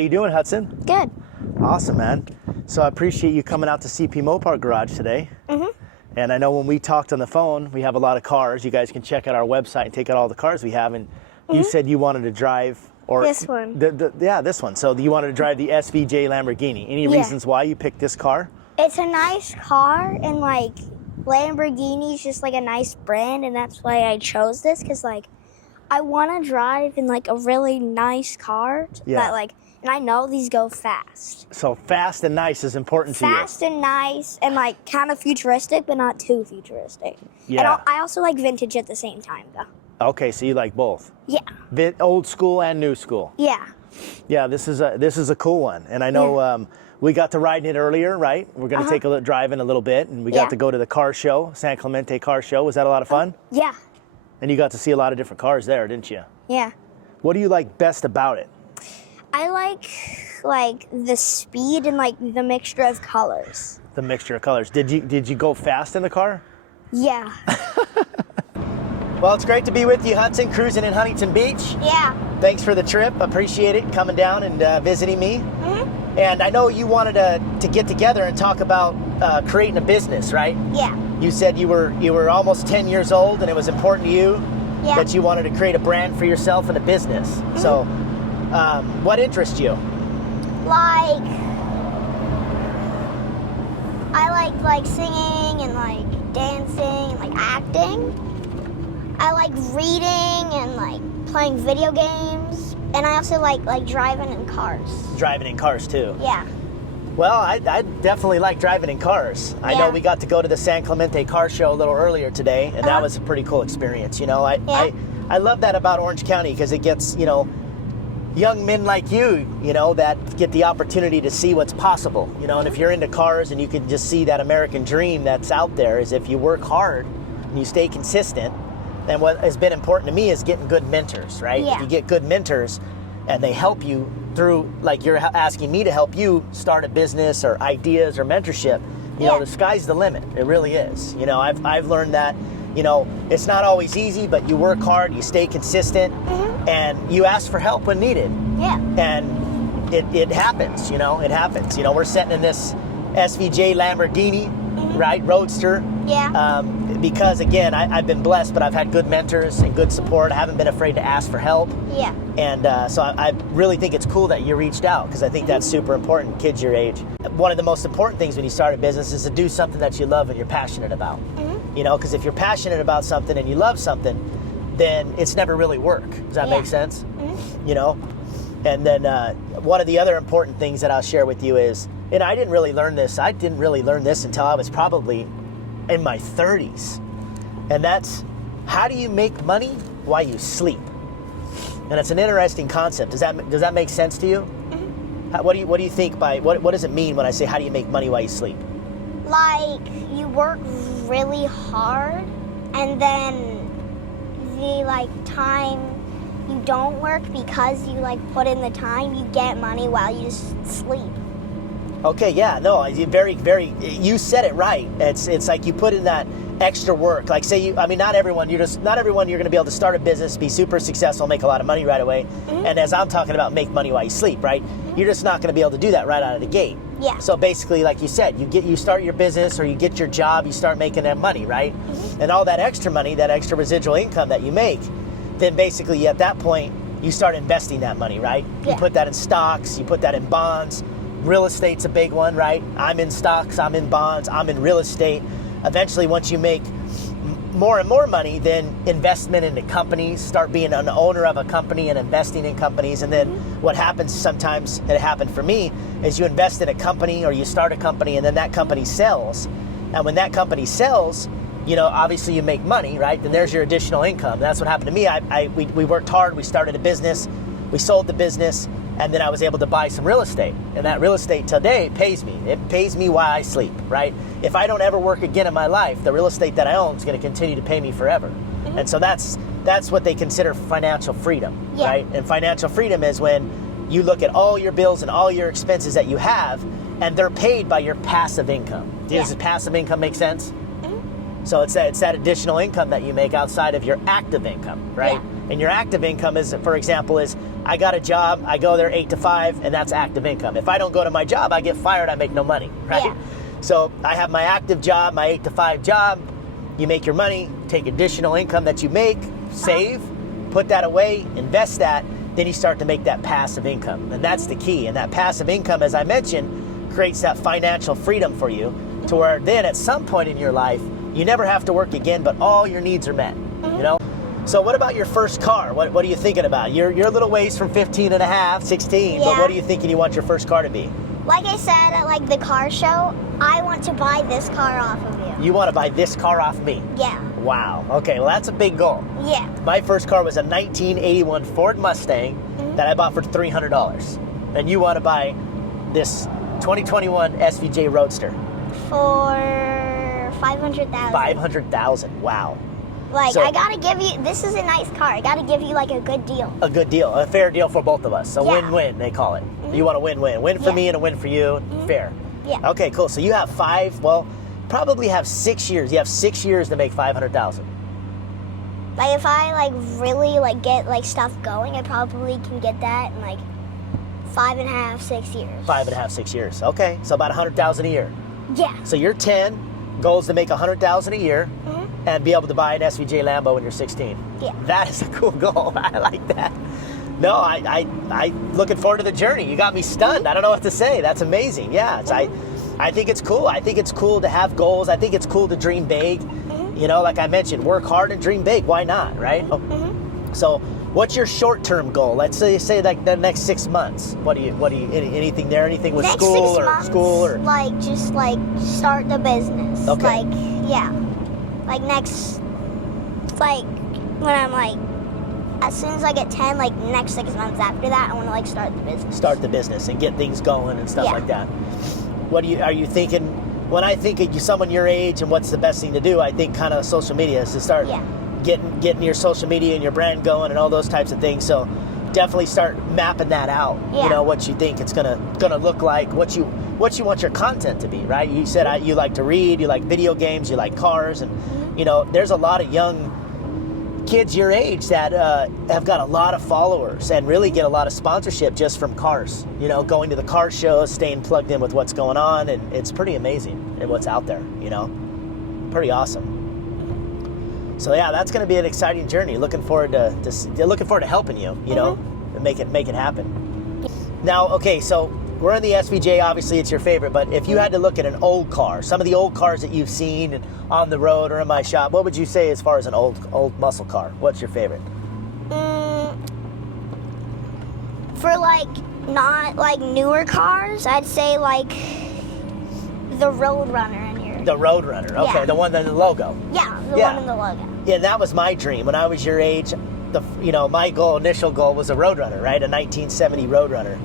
you doing, Hudson? Good. Awesome, man. So I appreciate you coming out to CP Mopar Garage today. And I know when we talked on the phone, we have a lot of cars. You guys can check out our website and take out all the cars we have. And you said you wanted to drive, or This one. This one. So you wanted to drive the SVJ Lamborghini. Any reasons why you picked this car? It's a nice car, and like Lamborghini's just like a nice brand, and that's why I chose this, because like I want to drive in like a really nice car that like, and I know these go fast. So fast and nice is important to you. Fast and nice, and like kind of futuristic, but not too futuristic. Yeah. And I also like vintage at the same time, though. Okay, so you like both. Yeah. Old school and new school. Yeah. Yeah, this is a cool one, and I know we got to ride in it earlier, right? We're going to take a drive in a little bit, and we got to go to the car show, San Clemente car show. Was that a lot of fun? Yeah. And you got to see a lot of different cars there, didn't you? Yeah. What do you like best about it? I like the speed and like the mixture of colors. The mixture of colors. Did you go fast in the car? Yeah. Well, it's great to be with you, Hudson, cruising in Huntington Beach. Yeah. Thanks for the trip. Appreciate it, coming down and visiting me. And I know you wanted to get together and talk about creating a business, right? Yeah. You said you were almost 10 years old, and it was important to you that you wanted to create a brand for yourself and a business. So, what interests you? Like, I like singing and like dancing and like acting. I like reading and like playing video games, and I also like driving in cars. Driving in cars too. Yeah. Well, I definitely like driving in cars. I know we got to go to the San Clemente car show a little earlier today, and that was a pretty cool experience. You know, I love that about Orange County, because it gets, you know, young men like you know, that get the opportunity to see what's possible. You know, and if you're into cars and you can just see that American dream that's out there, is if you work hard and you stay consistent. And what has been important to me is getting good mentors, right? Yeah. If you get good mentors and they help you through, like you're asking me to help you start a business or ideas or mentorship, you know, the sky's the limit. It really is. You know, I've learned that, you know, it's not always easy, but you work hard, you stay consistent, and you ask for help when needed. Yeah. And it happens, you know, it happens. You know, we're sitting in this SVJ Lamborghini, right, Roadster. Yeah. Because again, I've been blessed, but I've had good mentors and good support. I haven't been afraid to ask for help. Yeah. And so I really think it's cool that you reached out, because I think that's super important, kids your age. One of the most important things when you start a business is to do something that you love and you're passionate about. You know, because if you're passionate about something and you love something, then it's never really work. Does that make sense? You know? And then one of the other important things that I'll share with you is, and I didn't really learn this until I was probably in my 30s. And that's, how do you make money while you sleep? And it's an interesting concept. Does that make sense to you? What do you think by, what does it mean when I say, how do you make money while you sleep? Like, you work really hard, and then the like time you don't work, because you like put in the time, you get money while you just sleep. Okay, yeah, no, very, very, you said it right. It's like you put in that extra work. Like say not everyone you're going to be able to start a business, be super successful, make a lot of money right away. And as I'm talking about, make money while you sleep, right? You're just not going to be able to do that right out of the gate. Yeah. So basically, like you said, you start your business or you get your job, you start making that money, right? And all that extra money, that extra residual income that you make, then basically at that point, you start investing that money, right? Yeah. You put that in stocks, you put that in bonds. Real estate's a big one, right? I'm in stocks, I'm in bonds, I'm in real estate. Eventually, once you make more and more money, then investment into companies, start being an owner of a company and investing in companies. And then what happens sometimes, it happened for me, is you invest in a company or you start a company, and then that company sells. And when that company sells, you know, obviously you make money, right? Then there's your additional income. That's what happened to me. We worked hard, we started a business, we sold the business, and then I was able to buy some real estate. And that real estate today pays me. It pays me while I sleep, right? If I don't ever work again in my life, the real estate that I own is going to continue to pay me forever. And so that's what they consider financial freedom, right? And financial freedom is when you look at all your bills and all your expenses that you have, and they're paid by your passive income. Does passive income make sense? So it's that additional income that you make outside of your active income, right? And your active income is, for example, I got a job, I go there 8 to 5, and that's active income. If I don't go to my job, I get fired, I make no money, right? Yeah. So I have my active job, my 8 to 5 job. You make your money, take additional income that you make, save, put that away, invest that, then you start to make that passive income. And that's the key. And that passive income, as I mentioned, creates that financial freedom for you to where then at some point in your life, you never have to work again, but all your needs are met, you know? So what about your first car? What are you thinking about? You're a little ways from 15 and a half, 16, but what are you thinking you want your first car to be? Like I said at like the car show, I want to buy this car off of you. You want to buy this car off me? Yeah. Wow. Okay, well that's a big goal. Yeah. My first car was a 1981 Ford Mustang that I bought for $300. And you want to buy this 2021 SVJ Roadster? For $500,000. $500,000. Wow. Like, So- I gotta give you, this is a nice car. I gotta give you like a good deal. A good deal, a fair deal for both of us. A Yeah. win-win, they call it. You want a win-win. Win for Yeah. me and a win for you. Fair. Yeah. Okay, cool. So you have probably have 6 years. You have 6 years to make $500,000. Like if I like really like get like stuff going, I probably can get that in like 5.5, 6 years. 5.5, 6 years. Okay, so about $100,000 a year. Yeah. So you're 10, goal is to make $100,000 a year and be able to buy an SVJ Lambo when you're 16. Yeah. That is a cool goal. I like that. No, I looking forward to the journey. You got me stunned. I don't know what to say. That's amazing. Yeah, I think it's cool. I think it's cool to have goals. I think it's cool to dream big. You know, like I mentioned, work hard and dream big. Why not, right? So what's your short-term goal? Let's say like the next 6 months. What do you anything there? Anything with Next school 6 or months, school or like just like start the business. Okay. Like yeah. Like next like when I'm like as soon as I get 10, like next 6 months after that I wanna like start the business. start the business and get things going and stuff Yeah. like that. Are you thinking, when I think of someone your age and what's the best thing to do, I think kind of social media is to start Yeah. getting your social media and your brand going and all those types of things. So definitely start mapping that out. Yeah. You know, what you think it's gonna look like, what you want your content to be, right? You said you like to read, you like video games, you like cars, and you know, there's a lot of young kids your age that have got a lot of followers and really get a lot of sponsorship just from cars. You know, going to the car shows, staying plugged in with what's going on, and it's pretty amazing and what's out there. You know, pretty awesome. So yeah, that's going to be an exciting journey. Looking forward to helping you. You know, and make it happen. Now, okay, so we're in the SVJ. Obviously, it's your favorite. But if you had to look at an old car, some of the old cars that you've seen and on the road or in my shop, what would you say as far as an old muscle car? What's your favorite? For like not like newer cars, I'd say like the Roadrunner in here. The Roadrunner. Okay, Yeah. the one that the logo. Yeah, the Yeah. one in the logo. Yeah, that was my dream when I was your age. My initial goal was a Roadrunner, right? A 1970 Roadrunner.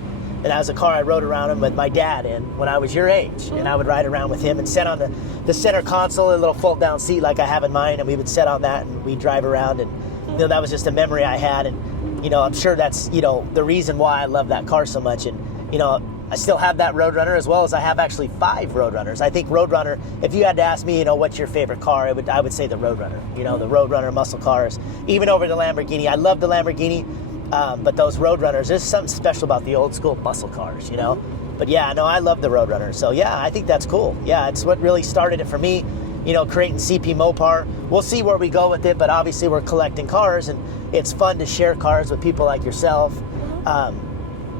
And that was a car I rode around in with my dad in when I was your age. And I would ride around with him and sit on the center console, a little fold-down seat like I have in mine, and we would sit on that and we'd drive around. And you know, that was just a memory I had. And you know, I'm sure that's the reason why I love that car so much. And you know, I still have that Roadrunner, as well as I have actually 5 Roadrunners. I think Roadrunner, if you had to ask me, what's your favorite car, I would say the Roadrunner. The Roadrunner muscle cars, even over the Lamborghini. I love the Lamborghini, but those Roadrunners, there's something special about the old school muscle cars, But yeah, no, I love the Roadrunner. So yeah, I think that's cool. Yeah, it's what really started it for me, creating CP Mopar. We'll see where we go with it, but obviously we're collecting cars, and it's fun to share cars with people like yourself.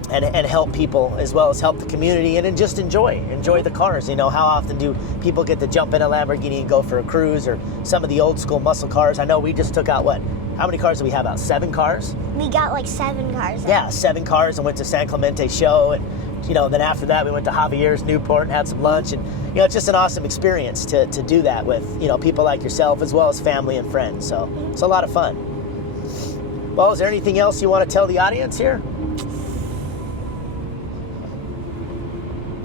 And help people, as well as help the community, and then just enjoy the cars. How often do people get to jump in a Lamborghini and go for a cruise, or some of the old school muscle cars? I know we just took out how many cars do we have out? 7 cars? We got like 7 cars. Yeah, 7 cars, and went to San Clemente show, and then after that we went to Javier's Newport and had some lunch, and it's just an awesome experience to do that with people like yourself, as well as family and friends. So it's a lot of fun. Well, is there anything else you want to tell the audience here?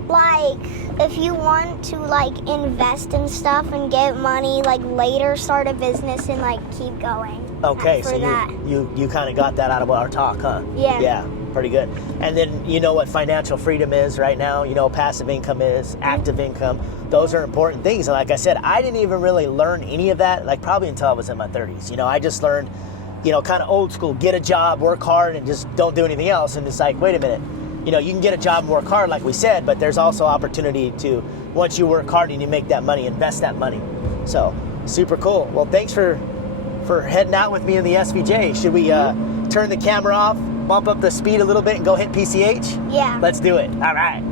Like, if you want to like invest in stuff and get money, like later start a business and like keep going. Okay, so that. you kind of got that out of our talk, huh? Yeah. Yeah, pretty good. And then you know what financial freedom is right now. Passive income is, active income. Those are important things. And like I said, I didn't even really learn any of that, like probably until I was in my 30s. I just learned you know, kind of old school, get a job, work hard, and just don't do anything else. And it's like, wait a minute, you know, you can get a job and work hard, like we said, but there's also opportunity to, once you work hard and you make that money, invest that money. So super cool. Well, thanks for heading out with me in the SVJ. Should we turn the camera off, bump up the speed a little bit, and go hit PCH? Yeah. Let's do it. All right.